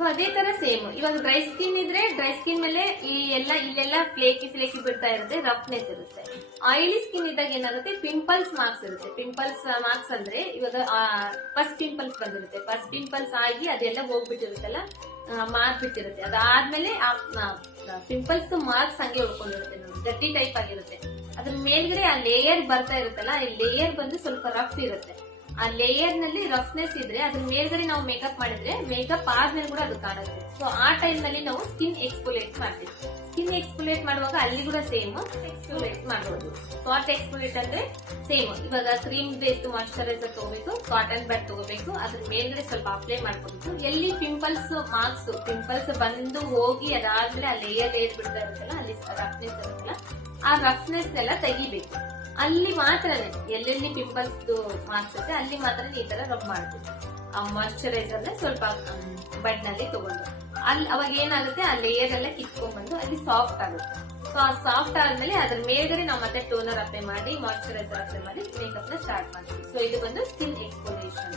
So ಅದೇ ತರ same ಇವಾಗ ಡ್ರೈ ಸ್ಕಿನ್ ಇದ್ರೆ ಡ್ರೈ ಸ್ಕಿನ್ ಮೇಲೆ ಈ ಇಲ್ಲೆಲ್ಲ ಫ್ಲೇಕಿ ಬಿಡ್ತಾ ಇರುತ್ತೆ, ರಫ್ನೆಸ್ ಇರುತ್ತೆ. ಆಯಿಲಿ ಸ್ಕಿನ್ ಇದ್ದಾಗ ಏನಾಗುತ್ತೆ, ಪಿಂಪಲ್ಸ್ ಮಾರ್ಕ್ಸ್ ಇರುತ್ತೆ. ಪಿಂಪಲ್ಸ್ ಮಾರ್ಕ್ಸ್ ಅಂದ್ರೆ ಇವಾಗ ಫಸ್ಟ್ ಪಿಂಪಲ್ಸ್ ಬಂದಿರುತ್ತೆ, ಫಸ್ಟ್ ಪಿಂಪಲ್ಸ್ ಆಗಿ ಅದೆಲ್ಲ ಹೋಗ್ಬಿಟ್ಟಿರುತ್ತಲ್ಲ, ಮಾರ್ಕ್ಬಿಟ್ಟಿರುತ್ತೆ. ಅದಾದ್ಮೇಲೆ ಪಿಂಪಲ್ಸ್ ಮಾರ್ಕ್ಸ್ ಹಂಗೆ ಉಳ್ಕೊಂಡಿರುತ್ತೆ, ಗಟ್ಟಿ ಟೈಪ್ ಆಗಿರುತ್ತೆ. ಅದ್ರ ಮೇಲ್ಗಡೆ ಆ ಲೇಯರ್ ಬರ್ತಾ ಇರುತ್ತಲ್ಲ, ಈ ಲೇಯರ್ ಬಂದು ಸ್ವಲ್ಪ ರಫ್ ಇರುತ್ತೆ. ಆ ಲೇಯರ್ ನಲ್ಲಿ ರಫ್ನೆಸ್ ಇದ್ರೆ ಅದ್ರ ಮೇಲ್ಗಡೆ ನಾವು ಮೇಕಪ್ ಮಾಡಿದ್ರೆ ಮೇಕಪ್ ಆದ್ಮೇಲೆ ಕೂಡ ಅದು ಕಾಣುತ್ತೆ. ಸೊ ಆ ಟೈಮ್ ನಲ್ಲಿ ನಾವು ಸ್ಕಿನ್ ಎಕ್ಸ್ಫೋಲಿಯೇಟ್ ಮಾಡ್ತೀವಿ. ಸ್ಕಿನ್ ಎಕ್ಸ್ಫೋಲಿಯೇಟ್ ಮಾಡುವಾಗ ಅಲ್ಲಿ ಕೂಡ ಸೇಮ್ ಎಕ್ಸ್ಫೋಲಿಯೇಟ್ ಮಾಡಬಹುದು. ಸ್ಪಾಟ್ ಎಕ್ಸ್ಫೋಲಿಯೇಟ್ ಅಂದ್ರೆ ಸೇಮ್ ಇವಾಗ ಕ್ರೀಮ್ ಬೇಸ್ಡ್ ಮಾಯಿಶ್ಚರೈಸರ್ ತಗೋಬೇಕು, ಕಾಟನ್ ಬಡ್ ತಗೋಬೇಕು, ಅದ್ರ ಮೇಲ್ಗಡೆ ಸ್ವಲ್ಪ ಅಪ್ಲೈ ಮಾಡ್ಕೋಬೇಕು. ಎಲ್ಲಿ ಪಿಂಪಲ್ಸ್ ಮಾರ್ಕ್ಸ್ ಪಿಂಪಲ್ಸ್ ಬಂದು ಹೋಗಿ ಅದಾದ್ಮೇಲೆ ಆ ಲೇಯರ್ ಬಿಡ್ತಾ ಇರುತ್ತಲ್ಲ, ಅಲ್ಲಿ ರಫ್ನೆಸ್ ಇರುತ್ತಲ್ಲ, ಆ ರಫ್ನೆಸ್ ಎಲ್ಲ ತೆಗಿಬೇಕು. ಅಲ್ಲಿ ಮಾತ್ರ ಎಲ್ಲೆಲ್ಲಿ ಪಿಂಪಲ್ಸ್ ಮಾರ್ಕ್ಸ್ ಇದೆ ಅಲ್ಲಿ ಮಾತ್ರ ಈ ತರ ರಬ್ ಮಾಡ್ತೀವಿ. ಆ ಮಾಯಿಶ್ಚರೈಸರ್ ಸ್ವಲ್ಪ ಬಡ್ ನಲ್ಲಿ ತಗೊಂಡು ಅಲ್ಲಿ ಅವಾಗ ಏನಾಗುತ್ತೆ, ಆ ಲೇಯರ್ ಎಲ್ಲ ಕಿತ್ಕೊಂಡ್ ಬಂದು ಅಲ್ಲಿ ಸಾಫ್ಟ್ ಆಗುತ್ತೆ. ಸೊ ಆ ಸಾಫ್ಟ್ ಆದ್ಮೇಲೆ ಅದ್ರ ಮೇಲ್ಗಡೆ ನಾವು ಮತ್ತೆ ಟೋನರ್ ಅಪ್ಲೈ ಮಾಡಿ ಮಾಯಿಶ್ಚರೈಸರ್ ಅಪ್ಲೈ ಮಾಡಿ ಮೇಕಪ್ ನ ಸ್ಟಾರ್ಟ್ ಮಾಡ್ತೀವಿ. ಸೊ ಇದು ಬಂದು ಸ್ಕಿನ್ ಎಕ್ಸ್ಫೋಲಿಯೇಷನ್.